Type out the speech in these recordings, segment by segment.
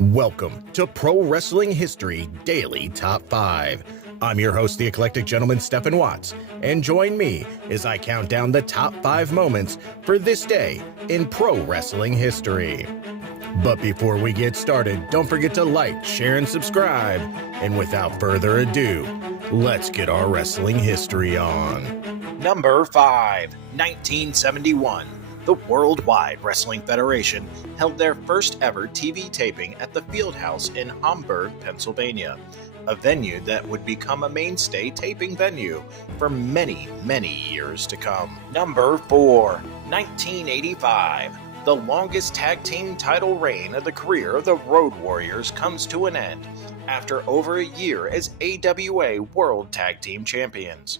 Welcome to Pro Wrestling History Daily Top 5. I'm your host, the eclectic gentleman, Stephen Watts, and join me as I count down the top 5 moments for this day in pro wrestling history. But before we get started, don't forget to like, share, and subscribe. And without further ado, let's get our wrestling history on. Number 5, 1971. The Worldwide Wrestling Federation held their first ever TV taping at the Fieldhouse in Hamburg, Pennsylvania, a venue that would become a mainstay taping venue for many, many years to come. Number 4, 1985. The longest tag team title reign of the career of the Road Warriors comes to an end after over a year as AWA World Tag Team Champions.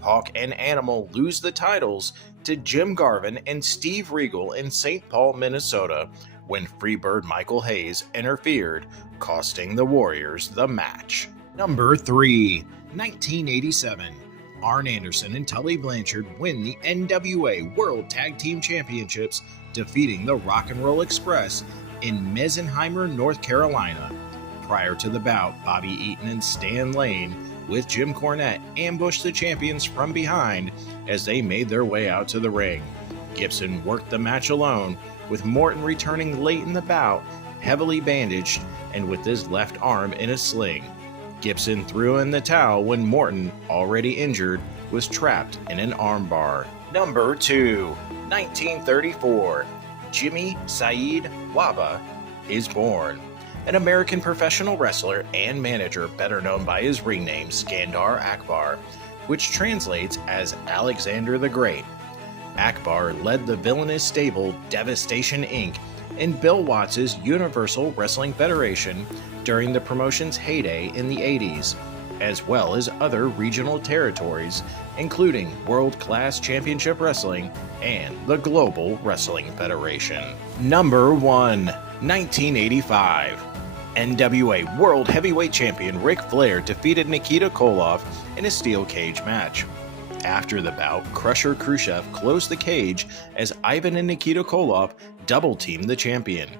Hawk and Animal lose the titles to Jim Garvin and Steve Regal in St. Paul, Minnesota, when Freebird Michael Hayes interfered, costing the Warriors the match. Number 3, 1987. Arn Anderson and Tully Blanchard win the NWA World Tag Team Championships, defeating the Rock and Roll Express in Meisenheimer, North Carolina. Prior to the bout, Bobby Eaton and Stan Lane with Jim Cornette ambushed the champions from behind as they made their way out to the ring. Gibson worked the match alone, with Morton returning late in the bout, heavily bandaged and with his left arm in a sling. Gibson threw in the towel when Morton, already injured, was trapped in an armbar. Number 2, 1934. Jimmy Saeed Waba is born. An American professional wrestler and manager better known by his ring name Skandar Akbar, which translates as Alexander the Great. Akbar led the villainous stable Devastation Inc. and Bill Watts' Universal Wrestling Federation during the promotion's heyday in the 80s, as well as other regional territories, including World Class Championship Wrestling and the Global Wrestling Federation. Number 1, 1985. NWA World Heavyweight Champion Ric Flair defeated Nikita Koloff in a steel cage match. After the bout, Crusher Khrushchev closed the cage as Ivan and Nikita Koloff double-teamed the champion.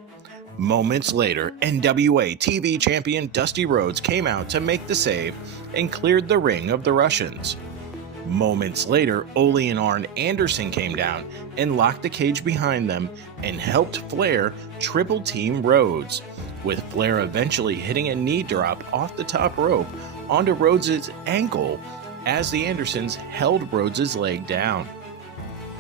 Moments later, NWA TV champion Dusty Rhodes came out to make the save and cleared the ring of the Russians. Moments later, Ole and Arn Anderson came down and locked the cage behind them and helped Flair triple-team Rhodes, with Flair eventually hitting a knee drop off the top rope onto Rhodes' ankle as the Andersons held Rhodes' leg down.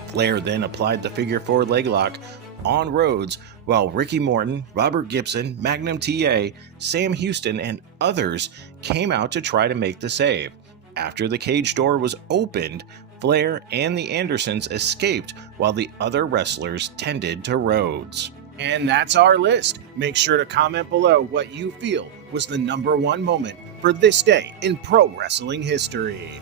Flair then applied the figure 4 leg lock on Rhodes while Ricky Morton, Robert Gibson, Magnum TA, Sam Houston, and others came out to try to make the save. After the cage door was opened, Flair and the Andersons escaped while the other wrestlers tended to Rhodes. And that's our list. Make sure to comment below what you feel was the number 1 moment for this day in pro wrestling history.